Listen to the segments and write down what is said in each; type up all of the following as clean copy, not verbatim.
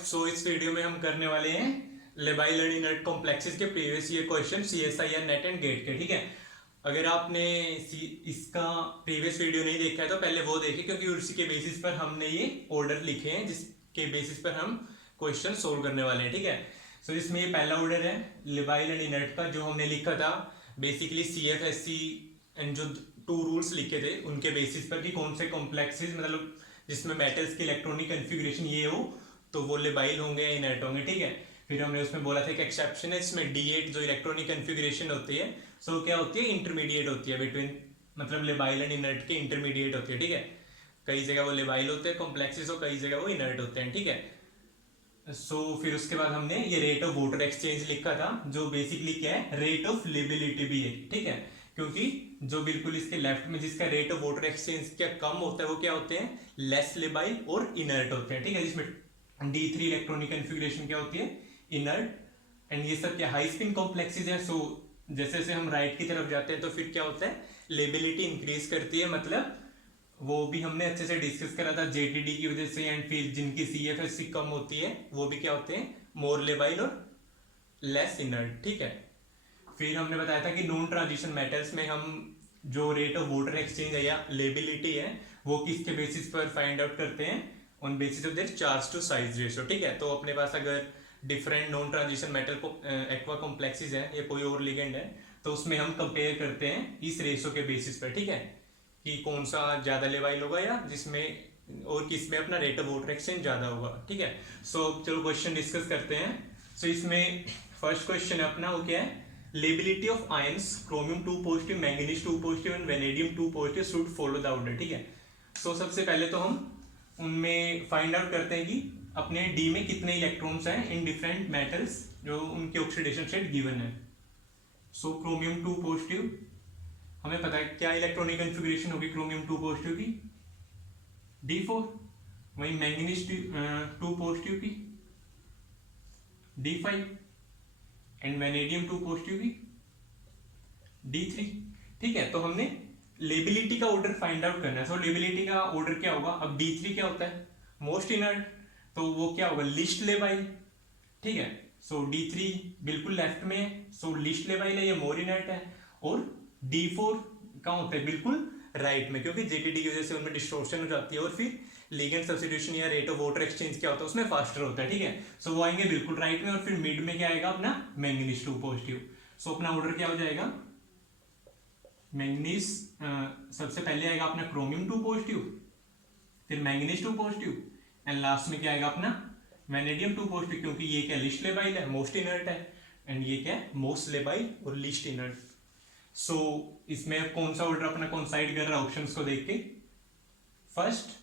सो इस वीडियो में हम करने वाले हैं लेबाइल एंड इनर्ट कॉम्प्लेक्सेस के previous year question CSIR NET and GATE के। ठीक है, अगर आपने इसका प्रीवियस वीडियो नहीं देखा है तो पहले वो देखें, क्योंकि उसी के बेसिस पर हमने ये ऑर्डर लिखे हैं जिसके बेसिस पर हम क्वेश्चन सोल्व करने वाले हैं। ठीक है, सो इसमें ये पहला ऑर्डर है लेबाइल एंड इनर्ट का, जो हमने लिखा था बेसिकली सीएफएससी एंड जो 2 रूल्स लिखे थे उनके बेसिस पर कि कौन से कॉम्प्लेक्सेस मतलब जिसमें मेटल्स की इलेक्ट्रॉनिक कन्फिग्रेशन ये हो तो वो लेबाइल होंगे या इनर्ट होंगे। ठीक है, फिर हमने उसमें बोला था कि एक्सेप्शन है इसमें D8 जो इलेक्ट्रॉनिक कन्फिग्रेशन होती है, सो क्या होती है, इंटरमीडिएट होती है बिटवीन, मतलब लेबाइल एंड इनर्ट के इंटरमीडिएट होती है। ठीक है, कई जगह वो लेबाइल होते हैं कॉम्प्लेक्सेस और कई जगह वो इनर्ट होते हैं। ठीक है, सो फिर उसके बाद हमने ये रेट ऑफ वाटर एक्सचेंज लिखा था, जो बेसिकली क्या है, रेट ऑफ लेबिलिटी भी है। ठीक है, क्योंकि जो बिल्कुल इसके लेफ्ट में जिसका रेट ऑफ वाटर एक्सचेंज क्या कम होता है वो क्या होते हैं, लेस लेबाइल और इनर्ट होते हैं। ठीक है, जिसमें D3 इलेक्ट्रॉनिक कन्फिग्रेशन क्या होती है, इनर्ट, एंड ये सब क्या हाई स्पिन कॉम्प्लेक्सेस है। सो जैसे जैसे हम राइट की तरफ जाते हैं तो फिर क्या होता है, लेबिलिटी इंक्रीज करती है, मतलब वो भी हमने अच्छे से डिस्कस करा था JTD की वजह से, एंड फिर जिनकी CFSC कम होती है वो भी क्या होते हैं, मोर लेबाइल और लेस इनर्ट। ठीक है, फिर हमने बताया था कि नॉन ट्रांजिशन मेटल्स में हम जो रेट ऑफ वाटर एक्सचेंज है या लेबिलिटी है वो किसके बेसिस पर फाइंड आउट करते हैं, on basis of their charge to size ratio. ठीक है, तो अपने पास अगर डिफरेंट नॉन ट्रांजिशन मेटल को एक्वा कॉम्प्लेक्सेस है या कोई और लिगेंड है तो उसमें हम कंपेयर करते हैं इस रेशियो के बेसिस पर। ठीक है, कि कौन सा ज्यादा लेबाइल होगा या जिसमें और किस में अपना रेट ऑफ वाटर एक्सचेंज ज्यादा होगा। ठीक है, सो चलो क्वेश्चन डिस्कस करते हैं। सो इसमें फर्स्ट क्वेश्चन है अपना, वो क्या है, liability of ions chromium 2 positive, manganese 2 positive and vanadium 2 positive should follow the order. ठीक है, सो सबसे पहले तो हम उनमें फाइंड आउट करते हैं कि अपने डी में कितने इलेक्ट्रॉन्स हैं इन डिफरेंट मेटल्स जो उनके ऑक्सीडेशन स्टेट गिवन है। सो क्रोमियम 2 पॉजिटिव, हमें पता है क्या इलेक्ट्रॉनिक कन्फिग्रेशन होगी क्रोमियम 2 पॉजिटिव की, D4। वही मैंगनीज 2 पॉजिटिव की D5 एंड वेनेडियम 2 पॉजिटिव की D3। ठीक है, तो हमने लेबिलिटी का ऑर्डर फाइंड आउट करना है। सो लेबिलिटी का ऑर्डर क्या होगा, अब D3 क्या होता है, मोस्ट इनर्ट, तो वो क्या होगा, लिस्ट लेबाइल। ठीक है, सो D3 बिल्कुल लेफ्ट में है, सो लिस्ट लेबाइल है, ये मोर इनर्ट है। और D4 का होता है बिल्कुल राइट में, क्योंकि JTD की वजह से उनमें डिस्टॉर्शन हो जाती है और फिर लिगेंड सब्स्टिट्यूशन या रेट ऑफ वाटर एक्सचेंज क्या होता है उसमें फास्टर होता है। ठीक है, सो वो आएंगे बिल्कुल राइट में, और फिर मिड में क्या आएगा अपना मैंगनीज 2 पॉजिटिव। सो अपना ऑर्डर क्या हो जाएगा, मैंगनीज सबसे पहले आएगा अपना क्रोमियम 2 पॉजिटिव, फिर मैंगनीज 2 पॉजिटिव, एंड लास्ट में क्या आएगा अपना वेनेडियम 2 पॉजिटिव, क्योंकि ये क्या लिस्ट लेबाइल है, मोस्ट इनर्ट है, एंड ये क्या है, मोस्ट लेबाइल और लिस्ट इनर्ट। सो इसमें कौन सा ऑर्डर अपना कॉन्साइड कर रहा है ऑप्शंस को देख के, फर्स्ट।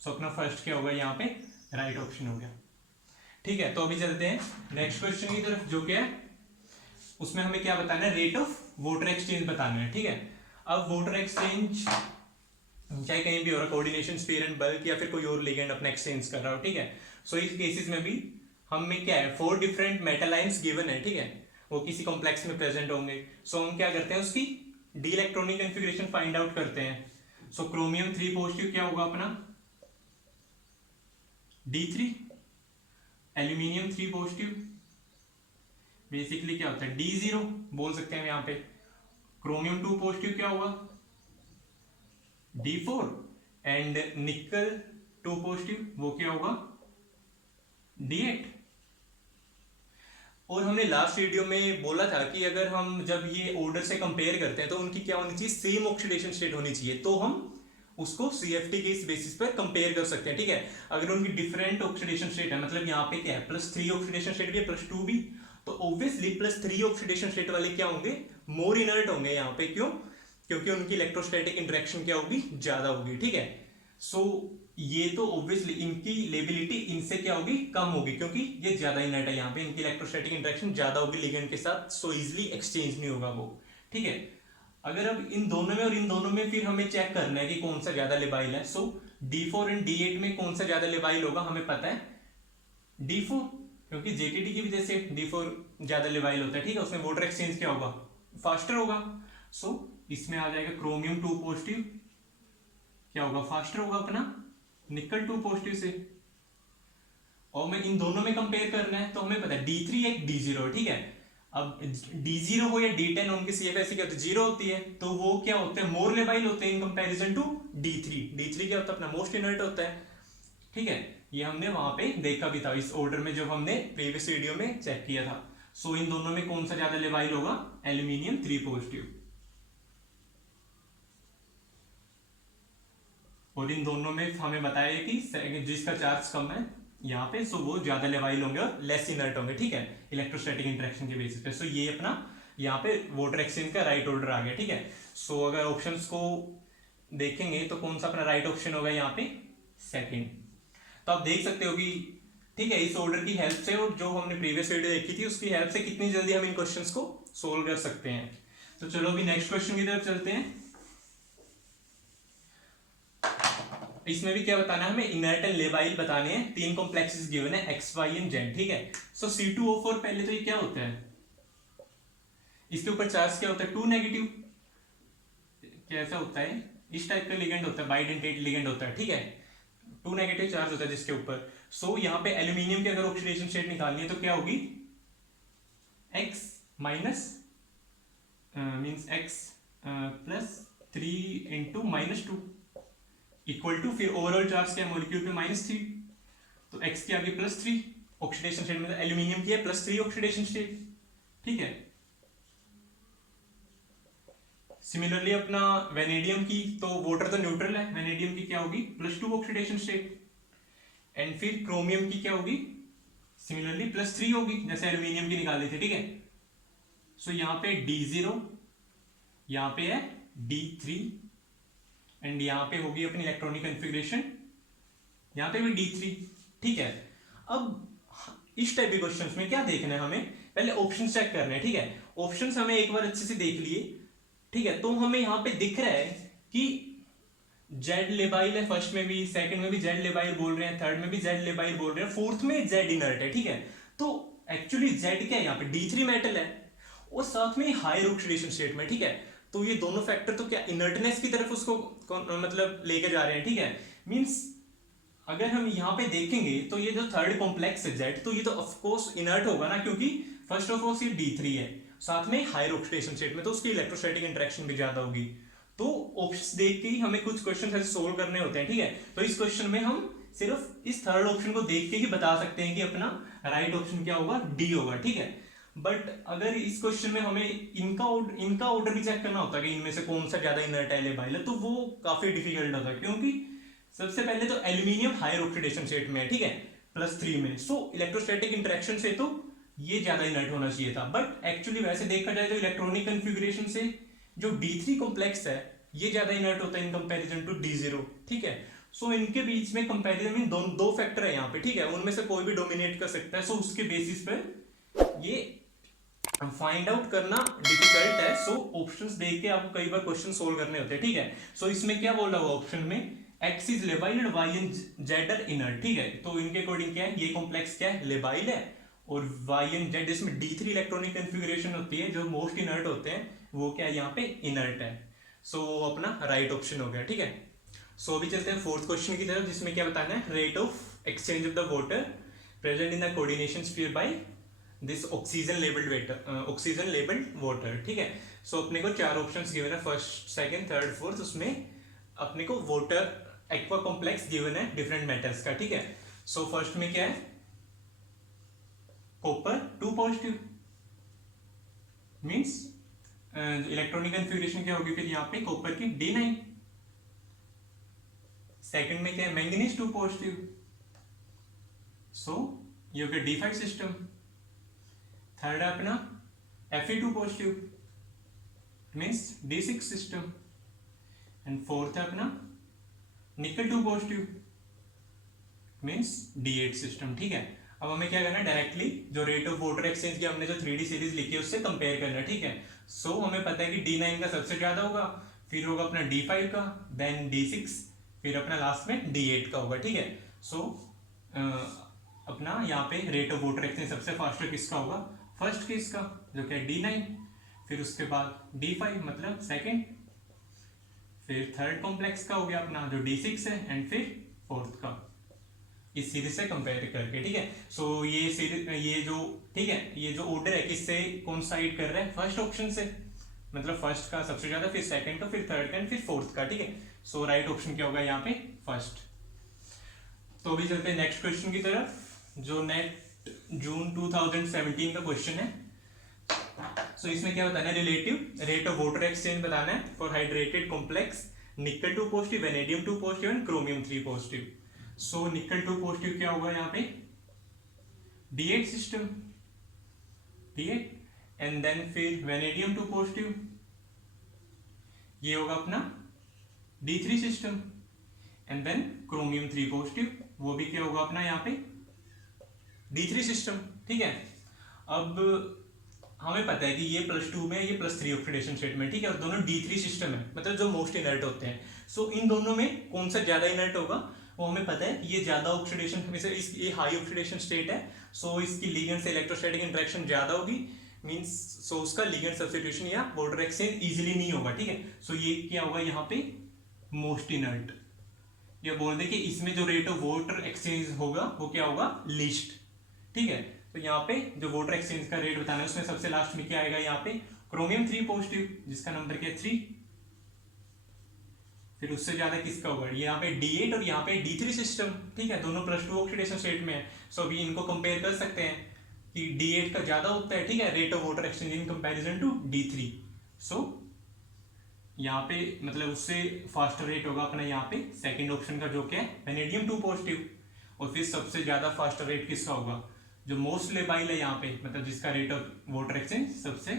सो अपना फर्स्ट क्या होगा यहाँ पे, राइट ऑप्शन हो गया। ठीक है, तो अभी चलते हैं नेक्स्ट क्वेश्चन की तरफ, जो क्या है उसमें हमें क्या बताना है, रेट ऑफ वाटर एक्सचेंज बताना है। ठीक है, अब वाटर एक्सचेंज चाहे कहीं भी हो रहा, कोऑर्डिनेशन स्फीयर एंड बल्क या फिर कोई और लिगेंड अपना एक्सचेंज कर रहा हो। ठीक है, सो इस केसेस में भी हमें क्या है, 4 डिफरेंट मेटल आयंस गिवन है। ठीक है, वो किसी कॉम्प्लेक्स में प्रेजेंट होंगे। सो हम क्या करते हैं, उसकी D electronic configuration find out करते हैं। सो क्रोमियम 3 पॉजिटिव क्या होगा अपना D3, एल्यूमिनियम 3 पॉजिटिव बेसिकली क्या होता है D0 बोल सकते हैं यहाँ पे। क्रोमियम 2 पॉजिटिव क्या होगा D4, एंड निकल 2 पॉजिटिव वो क्या होगा D8। और हमने लास्ट वीडियो में बोला था कि अगर हम जब ये ऑर्डर से कंपेयर करते हैं तो उनकी क्या होनी चाहिए, सेम ऑक्सीडेशन स्टेट होनी चाहिए, तो हम उसको CFT के इस बेसिस पर कंपेयर कर सकते हैं। ठीक है, अगर उनकी डिफरेंट ऑक्सीडेशन स्टेट है, मतलब यहाँ पे क्या है +3 ऑक्सीडेशन स्टेट भी है +2 भी, तो ऑब्वियसली +3 ऑक्सीडेशन स्टेट वाले क्या होंगे, मोर इनर्ट होंगे यहाँ पे। क्यों, क्योंकि उनकी इलेक्ट्रोस्टैटिक इंटरेक्शन क्या होगी, ज्यादा होगी। ठीक है, सो ये तो ऑब्वियसली इनकी लेबिलिटी इनसे क्या होगी, कम होगी, क्योंकि ये ज्यादा इनर्ट है, यहाँ पे इनकी इलेक्ट्रोस्टैटिक इंटरेक्शन ज्यादा होगी लिगेंड के साथ, सो इजिली एक्सचेंज नहीं होगा वो। ठीक है, अगर अब इन दोनों में और इन दोनों में फिर हमें चेक करना है कि कौन सा ज्यादा लेबाइल है। सो D4 एंड D8 में कौन सा ज्यादा लेबाइल होगा, हमें पता है D4, क्योंकि JTD की वजह से D4 ज्यादा लेबाइल होता है। ठीक है, उसमें वाटर एक्सचेंज क्या होगा, फास्टर होगा। सो इसमें आ जाएगा क्रोमियम 2 पॉजिटिव क्या होगा, फास्टर होगा अपना निकल 2 पॉजिटिव से। और मैं इन दोनों में कंपेयर करना है, तो हमें पता है D3 एक D0, ठीक है। अब D0 हो या D10, उनकी CFSE क्या होती है, 0 होती है, तो वो क्या होते हैं, मोर लेबाइल होते हैं इन कंपैरिजन टू D3। D3 क्या होता है, अपना मोस्ट इनर्ट होता है, ठीक है। ये हमने वहां पे देखा भी था इस ऑर्डर में, जब हमने प्रीवियस वीडियो में चेक किया था। सो इन दोनों में कौन सा ज्यादा लेबाइल होगा, एल्यूमिनियम 3 पॉजिटिव। और इन दोनों में हमें बताया कि जिसका चार्ज कम है यहाँ पे, सो वो ज्यादा लेवाइल होंगे और लेस इनर्ट होंगे, ठीक है, इलेक्ट्रोस्टैटिक इंटरेक्शन के बेसिस पे। सो ये अपना यहाँ पे वाटर एक्सचेंज का राइट ऑर्डर आ गया, ठीक है। सो अगर ऑप्शंस को देखेंगे तो कौन सा अपना राइट ऑप्शन होगा यहाँ पे, सेकंड। तो आप देख सकते हो कि ठीक है, इस ऑर्डर की हेल्प से और जो हमने प्रीवियस वीडियो देखी थी उसकी हेल्प से कितनी जल्दी हम इन क्वेश्चंस को सोल्व कर सकते हैं। तो चलो अभी नेक्स्ट क्वेश्चन की तरफ चलते हैं। इसमें भी क्या बताना है हमें, इनर्ट एंड लेबाइल बताने हैं। 3 कॉम्प्लेक्सेस गिवन है x, y एंड z, ठीक है। सो C2O4 पहले तो ये क्या होता है, इसके ऊपर चार्ज क्या होता है, 2 नेगेटिव। कैसा होता है, इस टाइप का लिगेंड होता है, बाइडेंटेट लिगेंड होता है, ठीक है। 2 नेगेटिव चार्ज होता है जिसके ऊपर। सो यहाँ पे एल्यूमिनियम की अगर ऑक्सीडेशन स्टेट निकालनी है तो क्या होगी, x minus means x plus 3 into -2 equal to, फिर ओवरऑल चार्ज क्या है मॉलिक्यूल पे -3, तो x की आगे +3 ऑक्सीडेशन स्टेट में, एल्यूमिनियम की है +3 ऑक्सीडेशन स्टेट, ठीक है। सिमिलरली अपना वेनेडियम की, तो वाटर तो न्यूट्रल है, वेनेडियम की क्या होगी +2 ऑक्सीडेशन स्टेट। एंड फिर क्रोमियम की क्या होगी, सिमिलरली +3 होगी, जैसे एल्यूमिनियम की निकाली थी, ठीक है। सो यहाँ पे D0, यहाँ पे है D3 एंड यहाँ पे होगी अपनी इलेक्ट्रॉनिक कॉन्फ़िगरेशन, यहाँ पे भी D3, ठीक है। अब इस टाइप के क्वेश्चंस में क्या देखना है हमें, पहले ऑप्शंस चेक करने हैं, ठीक है। ऑप्शंस हमें एक बार अच्छे से देख लिए, ठीक है। तो हमें यहाँ पे दिख रहा है कि Z लेबाइल है, फर्स्ट में भी, सेकंड में भी Z लेबाइल बोल रहे हैं, थर्ड में भी Z लेबाइल बोल रहे हैं, फोर्थ में Z इनर्ट है, ठीक है। तो एक्चुअली Z क्या है यहाँ पे, D3 मेटल है और साथ में हायर ऑक्सीडेशन स्टेट में, ठीक है। तो ये दोनों फैक्टर तो क्या इनर्टनेस की तरफ उसको मतलब लेके जा रहे हैं, ठीक है। मींस अगर हम यहाँ पे देखेंगे तो ये जो थर्ड कॉम्प्लेक्स है Z, तो ये तो ऑफ कोर्स इनर्ट होगा ना, क्योंकि फर्स्ट ऑफ ऑल ये D3 है, साथ में हायर ऑक्सीडेशन स्टेट में, तो उसकी इलेक्ट्रोस्टैटिक इंटरेक्शन भी ज्यादा होगी। तो ऑप्शंस देख के ही हमें कुछ क्वेश्चन ऐसे सोल्व करने होते हैं, ठीक है। तो इस क्वेश्चन में हम सिर्फ इस थर्ड ऑप्शन को देख के ही बता सकते हैं कि अपना राइट ऑप्शन क्या होगा, D होगा, ठीक है। बट अगर इस क्वेश्चन में हमें इनका ऑर्डर भी चेक करना होता है कि इनमें से कौन सा ज्यादा इनर्ट है लेबाइल है, तो वो काफी डिफिकल्ट होता है, क्योंकि सबसे पहले तो एल्यूमिनियम हायर ऑक्सीडेशन स्टेट में है, ठीक है, +3 में। सो इलेक्ट्रोस्टैटिक इंटरेक्शन से तो ये ज्यादा इनर्ट होना चाहिए था, बट एक्चुअली वैसे देखा जाए तो इलेक्ट्रॉनिक कॉन्फ़िगरेशन से जो D3 कॉम्प्लेक्स है ये ज्यादा इनर्ट होता है इन कंपैरिजन टू D0, ठीक है। सो इनके बीच में कंपैरिजन में दो फैक्टर है यहाँ पे, ठीक है, उनमें से कोई भी डोमिनेट कर सकता है। सो उसके बेसिस पर ये फाइंड आउट करना डिफिकल्ट है। सो ऑप्शंस देख के आपको कई बार क्वेश्चन सोल्व करने होते हैं, ठीक है। सो इसमें क्या बोला हुआ ऑप्शन में, x is labile and y and z are inert, ठीक है। तो इनके अकॉर्डिंग क्या है, ये कॉम्प्लेक्स क्या है, लेबाइल है, और y एंड z जिसमें D3 इलेक्ट्रॉनिक कॉन्फ़िगरेशन होती है, जो मोस्ट इनर्ट होते हैं, वो क्या है यहाँ पे इनर्ट है। सो वो अपना राइट ऑप्शन हो गया, ठीक है। सो अभी चलते हैं फोर्थ क्वेश्चन की तरफ, जिसमें क्या बताना है, rate of exchange of the water present in the coordination sphere by this oxygen labelled water, ठीक है। सो अपने को 4 ऑप्शंस गिवन है, फर्स्ट सेकंड थर्ड फोर्थ, उसमें अपने को वाटर एक्वा कॉम्प्लेक्स गिवन है डिफरेंट मेटल्स का, ठीक है। सो फर्स्ट में क्या है, copper 2 positive, means electronic configuration क्या होगी फिर यहाँ पे, कॉपर की D9। सेकंड में क्या है, मैंगनीज 2 पॉजिटिव, सो ये हो गया D5 सिस्टम। थर्ड है अपना Fe2 positive, means D6 system. And fourth है अपना निकल 2 पॉजिटिव, मींस D8 सिस्टम, ठीक है। अब हमें क्या करना है, डायरेक्टली जो रेट ऑफ वाटर एक्सचेंज की हमने जो 3D सीरीज लिखी है उससे कंपेयर करना है, ठीक है। सो हमें पता है कि D9 का सबसे ज्यादा होगा, फिर होगा अपना D5 का, देन D6, फिर अपना लास्ट में D8 का होगा, ठीक है। सो अपना यहाँ पे रेट ऑफ वाटर एक्सचेंज सबसे फास्टर किसका होगा, फर्स्ट केस का, जो क्या D9, फिर उसके बाद D5 मतलब सेकेंड, फिर थर्ड कॉम्प्लेक्स का हो गया अपना जो D6 है, एंड फिर फोर्थ का। इस सीरीज से कंपेयर करके, ठीक है। सो ये सीरीज, ये जो, ठीक है, ये जो ऑर्डर है किससे कोइंसाइड कर रहा है, फर्स्ट ऑप्शन से, मतलब फर्स्ट का सबसे ज्यादा, फिर सेकंड का, फिर थर्ड का एंड फिर फोर्थ का, ठीक है। सो राइट ऑप्शन क्या होगा यहाँ पे, फर्स्ट। तो अभी चलते हैं नेक्स्ट क्वेश्चन की तरफ, जो नेट जून 2017 का क्वेश्चन है। सो इसमें क्या बताना है, relative rate of water exchange बताना है for hydrated complex nickel 2 positive, vanadium 2 positive and chromium 3 positive. So nickel 2 positive क्या होगा यहाँ पे, D8 सिस्टम, ठीक है। एंड देन फिर वेनेडियम 2 पॉजिटिव, ये होगा अपना D3 system. And then chromium 3 positive, वो भी क्या होगा अपना यहाँ पे D3 सिस्टम, ठीक है। अब हमें पता है कि ये +2 में, ये +3 ऑक्सीडेशन स्टेट में, ठीक है, और दोनों D3 सिस्टम है, मतलब जो मोस्ट इनर्ट होते हैं। सो इन दोनों में कौन सा ज्यादा इनर्ट होगा, वो हमें पता है, ये ज्यादा ऑक्सीडेशन, ये हाई ऑक्सीडेशन स्टेट है, सो इसकी लिगेंड से इलेक्ट्रोस्टैटिक इंटरेक्शन ज्यादा होगी, मींस सो उसका लिगेंड सब्स्टिट्यूशन या वाटर एक्सचेंज इजीली नहीं होगा, ठीक है। सो ये क्या होगा यहाँ पे, मोस्ट इनर्ट, या बोल दे कि इसमें जो रेट ऑफ वाटर एक्सचेंज होगा वो क्या होगा, लीस्ट, ठीक है। तो यहाँ पे जो वाटर एक्सचेंज का रेट बताना है, उसमें सबसे लास्ट में क्या आएगा यहाँ पे, क्रोमियम 3 पॉजिटिव, जिसका नंबर क्या है 3, फिर उससे ज्यादा किसका होगा, यहाँ पे D8 और यहाँ पे D3 सिस्टम, ठीक है, दोनों +2 ऑक्सीडेशन स्टेट में है। सो अभी इनको कंपेयर कर सकते हैं कि D8 का ज्यादा होता है, ठीक है, rate of water exchange in comparison to D3। So यहाँ पे मतलब उससे फास्टर रेट होगा अपना यहाँ पे सेकंड ऑप्शन का, जो क्या है वेनेडियम 2 पॉजिटिव। और फिर सबसे ज्यादा फास्टर रेट किसका होगा, जो मोस्ट लेबाइल है यहाँ पे, मतलब जिसका रेट ऑफ वाटर एक्सचेंज सबसे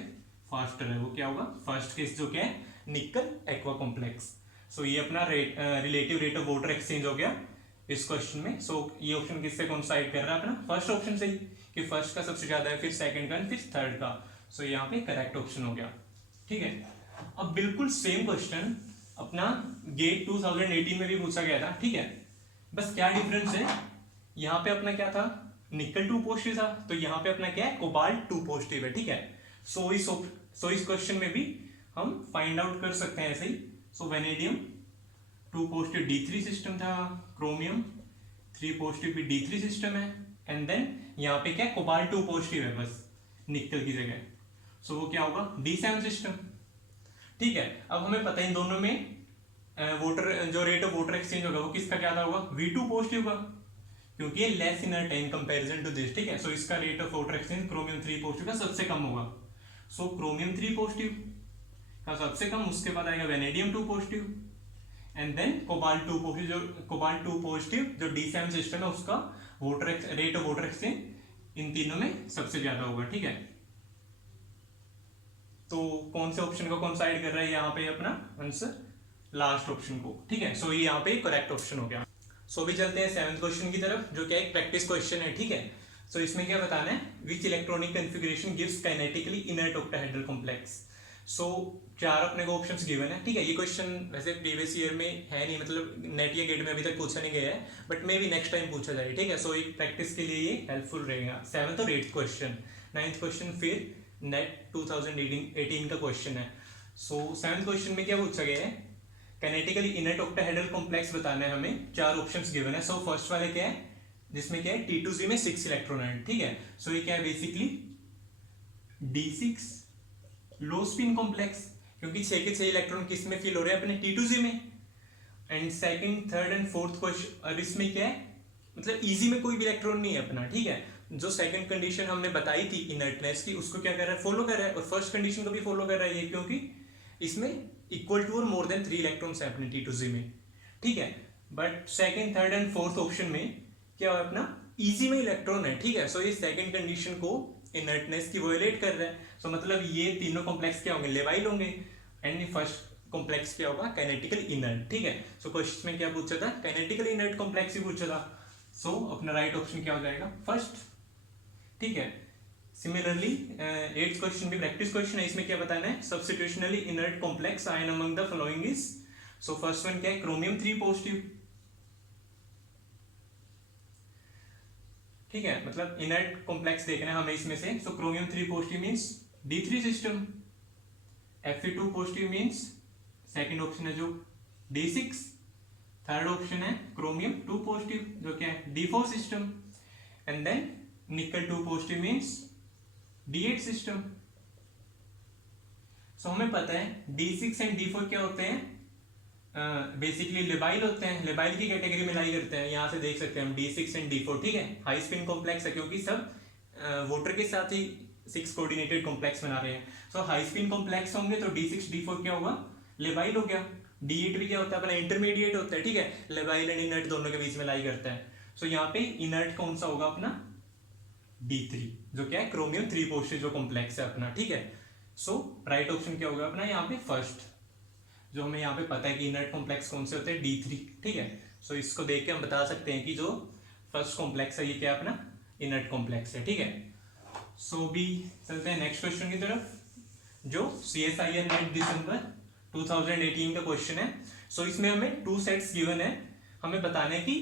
फास्टर है, वो क्या होगा, फर्स्ट केस जो क्या है, निकल एक्वा कॉम्प्लेक्स। सो ये अपना relative rate of water exchange हो गया इस क्वेश्चन में। सो ये ऑप्शन किससे कोइंसाइड कर रहा है, अपना फर्स्ट ऑप्शन से ही, कि फर्स्ट का सबसे ज्यादा है, फिर सेकंड का, फिर थर्ड का। सो यहाँ पे करेक्ट ऑप्शन हो गया, ठीक है। अब बिल्कुल सेम क्वेश्चन अपना गेट 2018 में भी पूछा गया था, ठीक है। बस क्या डिफरेंस है, यहाँ पे अपना क्या था, निकल 2 पॉजिटिव था, तो यहाँ पे अपना क्या है, कोबाल्ट 2 पॉजिटिव है, ठीक है। सो इस क्वेश्चन में भी हम फाइंड आउट कर सकते हैं ऐसे ही। सो वेनेडियम 2 पॉजिटिव D3 सिस्टम था, क्रोमियम 3 पॉजिटिव भी D3 सिस्टम है, एंड देन यहाँ पे क्या, कोबाल्ट 2 पॉजिटिव है बस निकल की जगह। सो वो क्या होगा, D7 सिस्टम, ठीक है। अब हमें पता है इन दोनों में वाटर, जो रेट ऑफ वाटर एक्सचेंज होगा वो किसका ज्यादा होगा, V2 पॉजिटिव का, क्योंकि ये लेस इनर्ट है इन कंपैरिजन टू दिस, ठीक है। सो इसका rate of water exchange chromium 3 positive का सबसे कम होगा। सो क्रोमियम 3 पॉजिटिव का सबसे कम, उसके बाद आएगा vanadium 2 positive, and then cobalt 2 positive, जो कोबाल्ट 2 पॉजिटिव जो D7 सिस्टम है उसका water rate of water exchange in तीनों में सबसे ज्यादा होगा, ठीक है। तो कौन से ऑप्शन को कोइंसाइड कर रहा है यहाँ पे अपना आंसर, लास्ट ऑप्शन को, ठीक है। सो ये यहाँ पे करेक्ट ऑप्शन हो गया। सो अभी चलते हैं 7th क्वेश्चन की तरफ, जो क्या एक प्रैक्टिस क्वेश्चन है, ठीक है। सो इसमें क्या बताना है, which electronic configuration gives kinetically inert octahedral complex. So 4 अपने को ऑप्शंस गिवन है, ठीक है। ये क्वेश्चन वैसे प्रीवियस ईयर में है नहीं, मतलब नेट या गेट में अभी तक पूछा नहीं गया है, but may be next time पूछा जाए, ठीक है। सो एक प्रैक्टिस के लिए ये हेल्पफुल रहेगा। 7th और 8th क्वेश्चन, 9th क्वेश्चन फिर नेट 2018 का क्वेश्चन है। सो 7th क्वेश्चन में क्या पूछा गया है, काइनेटिकली इनर्ट ऑक्टाहेड्रल कॉम्प्लेक्स बताना है हमें, 4 ऑप्शंस गिवन है। सो फर्स्ट वाले क्या है, जिसमें क्या है T2Z में 6 इलेक्ट्रॉन है, ठीक है। सो ये क्या है, बेसिकली D6 लो स्पिन कॉम्प्लेक्स, क्योंकि 6 के 6 इलेक्ट्रॉन किस में फिल हो रहे हैं, अपने T2Z में। And second, third and fourth question, और इसमें क्या है, मतलब इजी में कोई भी इलेक्ट्रॉन नहीं है अपना, ठीक है। जो सेकंड कंडीशन हमने बताई थी इनर्टनेस की, उसको क्या कर रहा है, फॉलो कर रहा है, और फर्स्ट कंडीशन को भी फॉलो कर रहा है ये, क्योंकि इसमें इक्वल टू और मोर देन 3 इलेक्ट्रॉन्स है अपने T2Z में, ठीक है। But second, third and fourth option में क्या है, अपना इजी में इलेक्ट्रॉन है, ठीक है। सो ये सेकंड कंडीशन को इनर्टनेस की वोलेट कर रहा है। सो मतलब ये तीनों कॉम्प्लेक्स क्या होंगे, लेवाइल होंगे, एंड फर्स्ट कॉम्प्लेक्स क्या होगा, काइनेटिकल इनर्ट, ठीक है। सो क्वेश्चन में क्या पूछा था, काइनेटिकल इनर्ट कॉम्प्लेक्स ही पूछा था। सो अपना राइट ऑप्शन क्या हो जाएगा, फर्स्ट, ठीक है। सिमिलरली 8th क्वेश्चन भी प्रैक्टिस क्वेश्चन है, इसमें क्या बताना है, substitutionally inert complex ion among the following is. So first one क्या है, क्रोमियम 3 पॉजिटिव, ठीक है, मतलब इनर्ट कॉम्प्लेक्स देखना है हमें इसमें से। So chromium 3 positive means D3 system, Fe2 positive means second option है जो D6, थर्ड ऑप्शन है क्रोमियम 2 पॉजिटिव जो क्या है D4 सिस्टम, एंड देन निकल 2 पॉजिटिव मींस D8 सिस्टम। सो हमें पता है D6 एंड D4 क्या होते हैं, बेसिकली लेबाइल होते हैं, लेबाइल की कैटेगरी में लाई करते हैं। यहाँ से देख सकते हैं हम D6 एंड D4, ठीक है, हाई स्पिन कॉम्प्लेक्स है क्योंकि सब वोटर के साथ ही 6 कोऑर्डिनेटेड कॉम्प्लेक्स बना रहे हैं। सो हाई स्पिन कॉम्प्लेक्स होंगे तो D6 D4 क्या होगा, लेबाइल हो गया। D8 भी क्या होता है अपना इंटरमीडिएट होता है, ठीक है, लेबाइल एंड इनर्ट दोनों के बीच में लाई करता है। सो यहाँ पे इनर्ट कौन सा होगा अपना D3 जो क्या है क्रोमियम 3 पॉजिटिव जो कॉम्प्लेक्स है अपना, ठीक है। सो राइट ऑप्शन क्या होगा अपना यहाँ पे फर्स्ट, जो हमें यहाँ पे पता है कि इनर्ट कॉम्प्लेक्स कौन से होते हैं D3, ठीक है। सो इसको देख के हम बता सकते हैं कि जो फर्स्ट कॉम्प्लेक्स है ये क्या अपना इनर्ट कॉम्प्लेक्स है, ठीक है। सो भी चलते हैं नेक्स्ट क्वेश्चन की तरफ, जो CSIR नेट दिसंबर 2018 का क्वेश्चन है। सो इसमें हमें 2 सेट्स गिवन है, हमें बताना है कि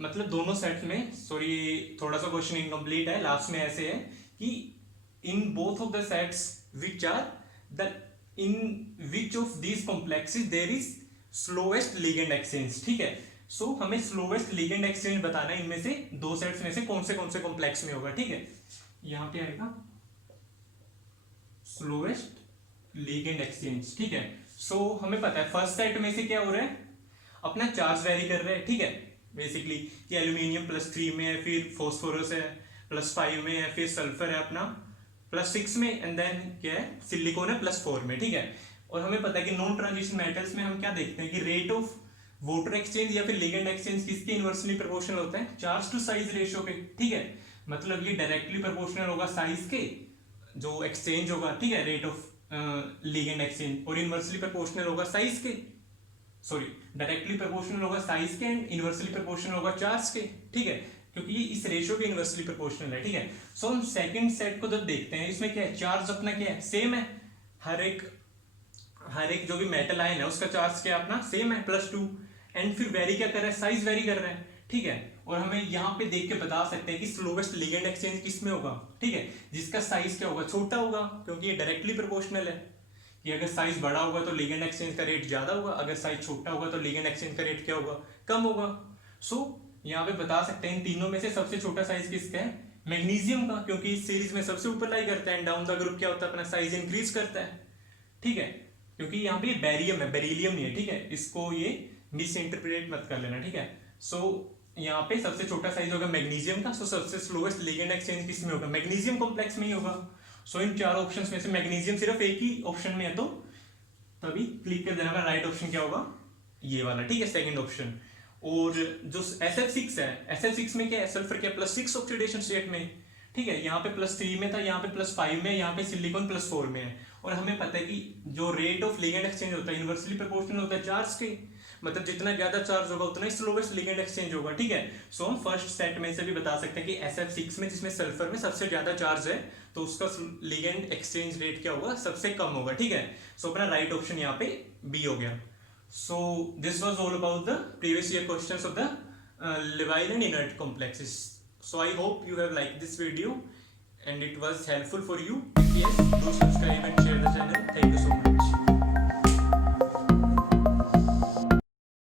मतलब दोनों सेट में, सॉरी थोड़ा सा क्वेश्चन इनकम्प्लीट है, लास्ट में ऐसे है कि in both of the sets which are the in which of these complexes there is slowest ligand exchange, ठीक है। सो हमें स्लोएस्ट लिगेंड एक्सचेंज बताना है, इनमें से दो सेट्स में से कौन से कॉम्प्लेक्स में होगा, ठीक है। यहां पे आएगा स्लोएस्ट लिगेंड एक्सचेंज, ठीक है। सो हमें पता है फर्स्ट सेट में से क्या हो रहा है, अपना चार्ज वेरी कर रहा है, ठीक है, बेसिकली कि एल्यूमिनियम +3 में है, फिर फॉस्फोरस है +5 में है, फिर सल्फर है अपना +6 में, एंड देन क्या है सिलिकॉन है +4 में, ठीक है। और हमें पता है कि नॉन ट्रांजिशन मेटल्स में हम क्या देखते हैं कि रेट ऑफ वोटर एक्सचेंज या फिर लिगेंड एक्सचेंज किसके इनवर्सली प्रोपोर्शनल होता है, चार्ज टू साइज रेशियो के, ठीक है। मतलब ये डायरेक्टली प्रोपोर्शनल होगा साइज के जो एक्सचेंज होगा, ठीक है, रेट ऑफ लिगेंड एक्सचेंज, और इनवर्सली प्रोपोर्शनल होगा साइज के, सॉरी डायरेक्टली प्रोपोर्शनल होगा साइज के एंड इनवर्सली प्रोपोर्शनल होगा चार्ज के, ठीक है, क्योंकि ये इस रेशियो के इनवर्सली प्रोपोर्शनल है, ठीक है। सो हम सेकंड सेट को जब देखते हैं, इसमें क्या है, चार्ज अपना क्या है सेम है, हर एक जो भी मेटल आयन है उसका चार्ज क्या अपना सेम है +2, एंड फिर वेरी क्या कर रहा है, साइज वेरी कर रहा है, ठीक है। और हमें यहाँ पे देख के बता सकते हैं कि स्लोवेस्ट लिगेंड एक्सचेंज किस में होगा, ठीक है, जिसका साइज क्या होगा, छोटा होगा, क्योंकि ये डायरेक्टली प्रोपोर्शनल है कि अगर साइज बड़ा होगा तो लिगेंड एक्सचेंज का रेट ज्यादा होगा, अगर साइज छोटा होगा तो लिगेंड एक्सचेंज का रेट क्या होगा, कम होगा। सो यहाँ पे बता सकते हैं इन तीनों में से सबसे छोटा साइज किसका है, मैग्नीशियम का, क्योंकि इस सीरीज में सबसे ऊपर लाई करता है, एंड डाउन द ग्रुप क्या होता है अपना साइज इंक्रीज करता है, ठीक है, क्योंकि यहाँ पे बेरियम है, बेरिलियम नहीं है, ठीक है, इसको ये मिस इंटरप्रेट मत कर लेना, ठीक है। सो यहाँ पे सबसे छोटा साइज होगा मैग्नीशियम का, सो सबसे स्लोएस्ट लिगेंड एक्सचेंज किस में होगा, मैग्नीशियम कॉम्प्लेक्स में ही होगा। सो इन चार ऑप्शंस में से मैग्नीशियम सिर्फ एक ही ऑप्शन में है, तो तभी क्लिक कर देना, राइट ऑप्शन क्या होगा, ये वाला, ठीक है, सेकंड ऑप्शन। और जो SF6 है, SF6 में क्या है, सल्फर क्या +6 ऑक्सीडेशन स्टेट में, ठीक है, यहाँ पे +3 में था, यहाँ पे +5 में, यहाँ पे सिलिकॉन +4 में है। और हमें पता है कि जो रेट ऑफ लिगेंड एक्सचेंज होता है इनवर्सली प्रोपोर्शनल होता है चार्ज के, मतलब जितना ज्यादा चार्ज होगा उतना ही स्लोवेस्ट लिगेंड एक्सचेंज होगा, ठीक है। सो हम फर्स्ट सेट में से भी बता सकते हैं कि SF6 में, जिसमें सल्फर में सबसे ज्यादा चार्ज है, तो उसका लिगेंड एक्सचेंज रेट क्या होगा, सबसे कम होगा, ठीक है। सो अपना राइट ऑप्शन यहाँ पे बी हो गया। So this was all about the previous year questions of the labile and inert complexes. So I hope you have liked this video and it was helpful for you. If yes, do subscribe and share the channel. Thank you so much.